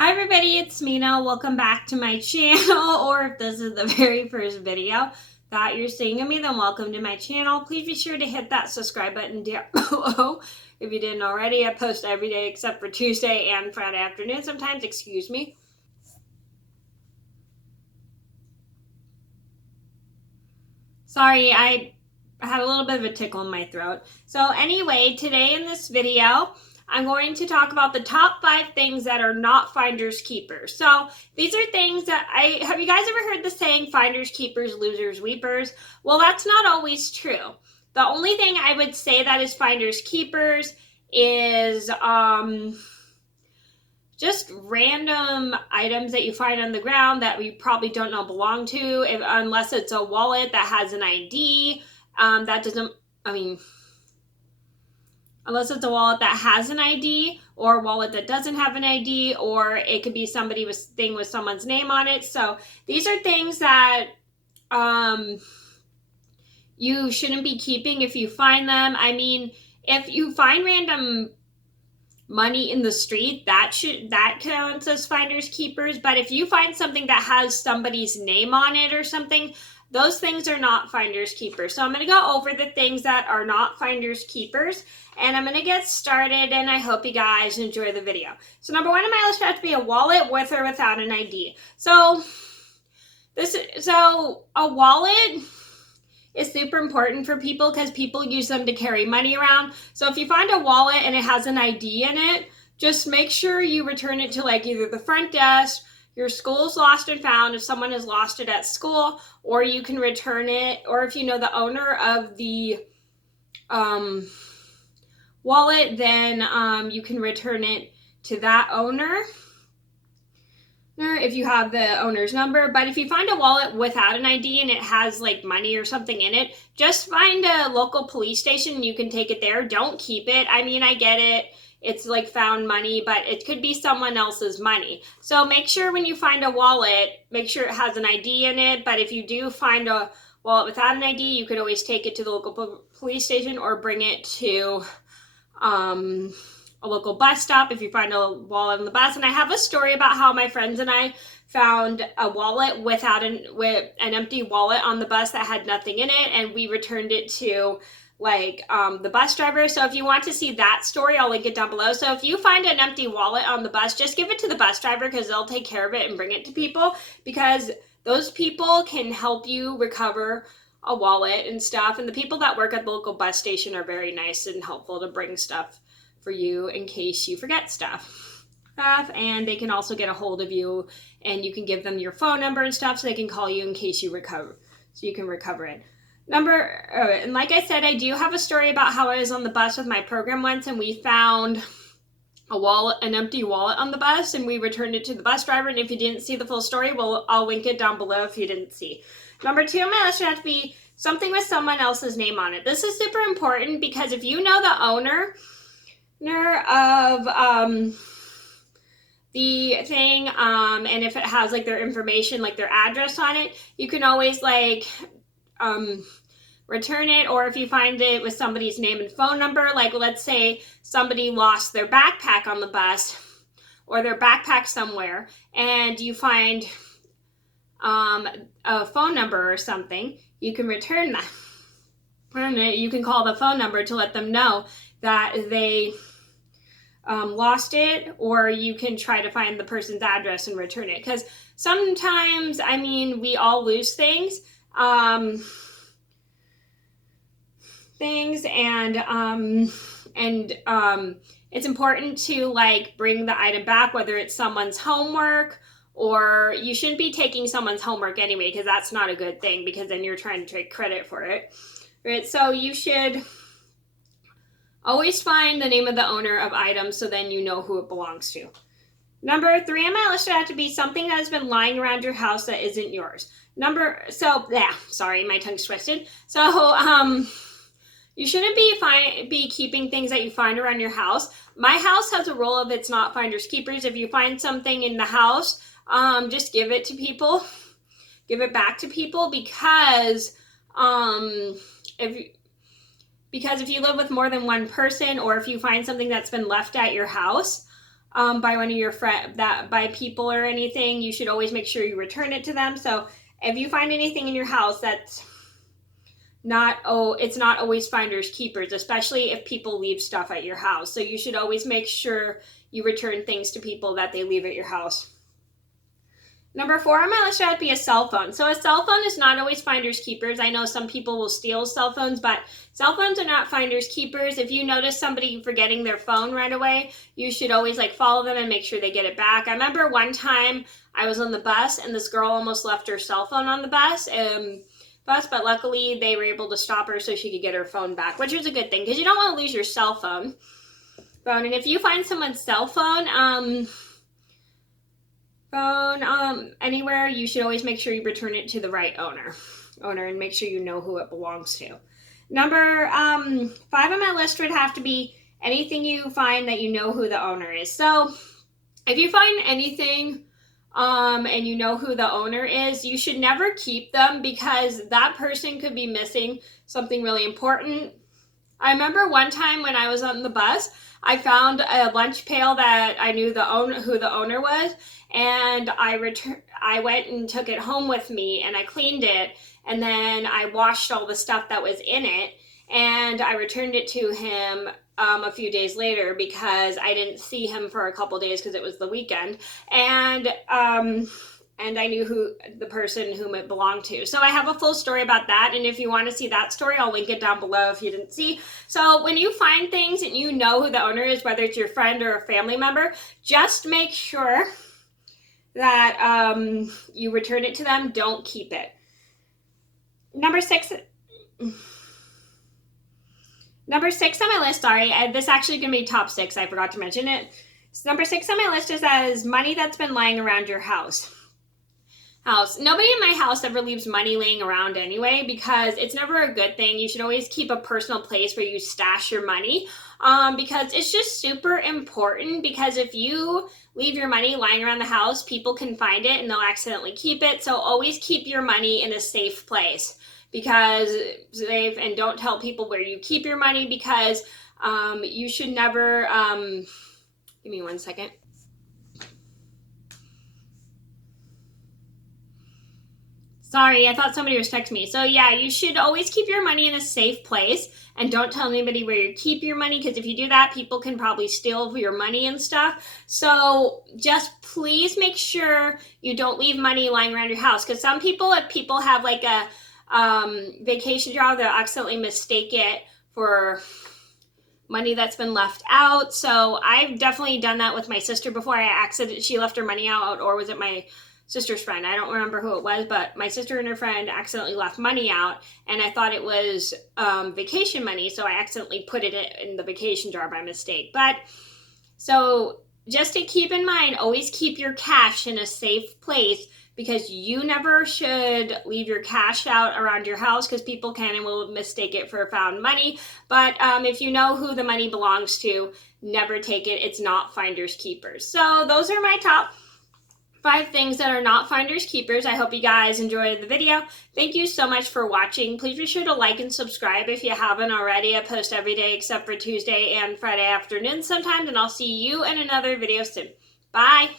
Hi everybody, it's Mena. Welcome back to my channel, or if this is the very first video that you're seeing of me, then welcome to my channel. Please be sure to hit that subscribe button down below if you didn't already. I post every day except for Tuesday and Friday afternoon sometimes, excuse me. Sorry, I had a little bit of a tickle in my throat. So anyway, today in this video, I'm going to talk about the top 5 things that are not finders keepers. So these are things that have you guys ever heard the saying finders keepers, losers weepers? Well, that's not always true. The only thing I would say that is finders keepers is just random items that you find on the ground that you probably don't know belong to, unless it's a wallet that has an ID. Unless it's a wallet that has an ID or a wallet that doesn't have an ID, or it could be somebody with thing with someone's name on it. So these are things that you shouldn't be keeping if you find them. I mean, if you find random money in the street, that counts as finders keepers. But if you find something that has somebody's name on it or something, those things are not finders keepers. So I'm going to go over the things that are not finders keepers, and I'm going to get started, and I hope you guys enjoy the video. So number 1 on my list has to be a wallet with or without an ID. So a wallet is super important for people because people use them to carry money around. So if you find a wallet and it has an ID in it, just make sure you return it to like either the front desk, your school's lost and found if someone has lost it at school, or you can return it, or if you know the owner of the wallet, then you can return it to that owner if you have the owner's number. But if you find a wallet without an ID and it has like money or something in it, just find a local police station and you can take it there. Don't keep it. I mean, I get it. It's like found money, but it could be someone else's money. So make sure when you find a wallet, make sure it has an ID in it. But if you do find a wallet without an ID, you could always take it to the local police station or bring it to a local bus stop if you find a wallet on the bus. And I have a story about how my friends and I found a wallet with an empty wallet on the bus that had nothing in it, and we returned it to the bus driver. So if you want to see that story, I'll link it down below. So if you find an empty wallet on the bus, just give it to the bus driver because they'll take care of it and bring it to people, because those people can help you recover a wallet and stuff. And the people that work at the local bus station are very nice and helpful to bring stuff for you in case you forget stuff. And they can also get a hold of you, and you can give them your phone number and stuff so they can call you in case you can recover it. And like I said, I do have a story about how I was on the bus with my program once, and we found an empty wallet on the bus, and we returned it to the bus driver. And if you didn't see the full story, well, I'll link it down below if you didn't see. Number 2 on my list would have to be something with someone else's name on it. This is super important because if you know the owner of the thing, and if it has like their information, like their address on it, you can always return it. Or if you find it with somebody's name and phone number, like let's say somebody lost their backpack on the bus or their backpack somewhere, and you find a phone number or something, you can return that. You can call the phone number to let them know that they lost it, or you can try to find the person's address and return it. Because sometimes, I mean, we all lose things. It's important to bring the item back, whether it's someone's homework, or you shouldn't be taking someone's homework anyway, because that's not a good thing, because then you're trying to take credit for it. Right? So you should always find the name of the owner of items, so then you know who it belongs to. Number 3 on my list would have to be something that has been lying around your house that isn't yours. Sorry, my tongue's twisted. So you shouldn't be keeping things that you find around your house. My house has a rule of it's not finders keepers. If you find something in the house, just give it to people. Give it back to people, because if you live with more than one person, or if you find something that's been left at your house, by one of your by people or anything, you should always make sure you return it to them. So if you find anything in your house that's it's not always finders keepers, especially if people leave stuff at your house. So you should always make sure you return things to people that they leave at your house. Number 4 on my list would be a cell phone. So a cell phone is not always finders keepers. I know some people will steal cell phones, but cell phones are not finders keepers. If you notice somebody forgetting their phone right away, you should always follow them and make sure they get it back. I remember one time I was on the bus and this girl almost left her cell phone on the bus, but luckily they were able to stop her so she could get her phone back, which was a good thing because you don't want to lose your cell phone. And if you find someone's cell phone, anywhere, you should always make sure you return it to the right owner and make sure you know who it belongs to. Number 5 on my list would have to be anything you find that you know who the owner is. So if you find anything and you know who the owner is, you should never keep them because that person could be missing something really important. I remember one time when I was on the bus, I found a lunch pail that I knew who the owner was, and I went and took it home with me and I cleaned it, and then I washed all the stuff that was in it, and I returned it to him a few days later because I didn't see him for a couple days because it was the weekend, and I knew who the person whom it belonged to. So I have a full story about that, and if you want to see that story, I'll link it down below if you didn't see. So when you find things and you know who the owner is, whether it's your friend or a family member, just make sure that you return it to them. Don't keep it. Number 6 on my list, this actually going to be top 6. I forgot to mention it. So number 6 on my list is money that's been lying around your house. Nobody in my house ever leaves money laying around anyway because it's never a good thing. You should always keep a personal place where you stash your money because it's just super important, because if you leave your money lying around the house, people can find it and they'll accidentally keep it. So always keep your money in a safe place and don't tell people where you keep your money because you should never, give me one second. Sorry, I thought somebody was texting me. So yeah, you should always keep your money in a safe place and don't tell anybody where you keep your money, because if you do that, people can probably steal your money and stuff. So just please make sure you don't leave money lying around your house, because some people, if people have like a vacation jar, they'll accidentally mistake it for money that's been left out. So I've definitely done that with my sister before. She left her money out, or was it my sister's friend? I don't remember who it was, but my sister and her friend accidentally left money out, and I thought it was vacation money, so I accidentally put it in the vacation jar by mistake. But so just to keep in mind, always keep your cash in a safe place, because you never should leave your cash out around your house, because people can and will mistake it for found money. But if you know who the money belongs to, never take it. It's not finders keepers. So those are my top 5 things that are not finders keepers. I hope you guys enjoyed the video. Thank you so much for watching. Please be sure to like and subscribe if you haven't already. I post every day except for Tuesday and Friday afternoons sometimes, and I'll see you in another video soon. Bye.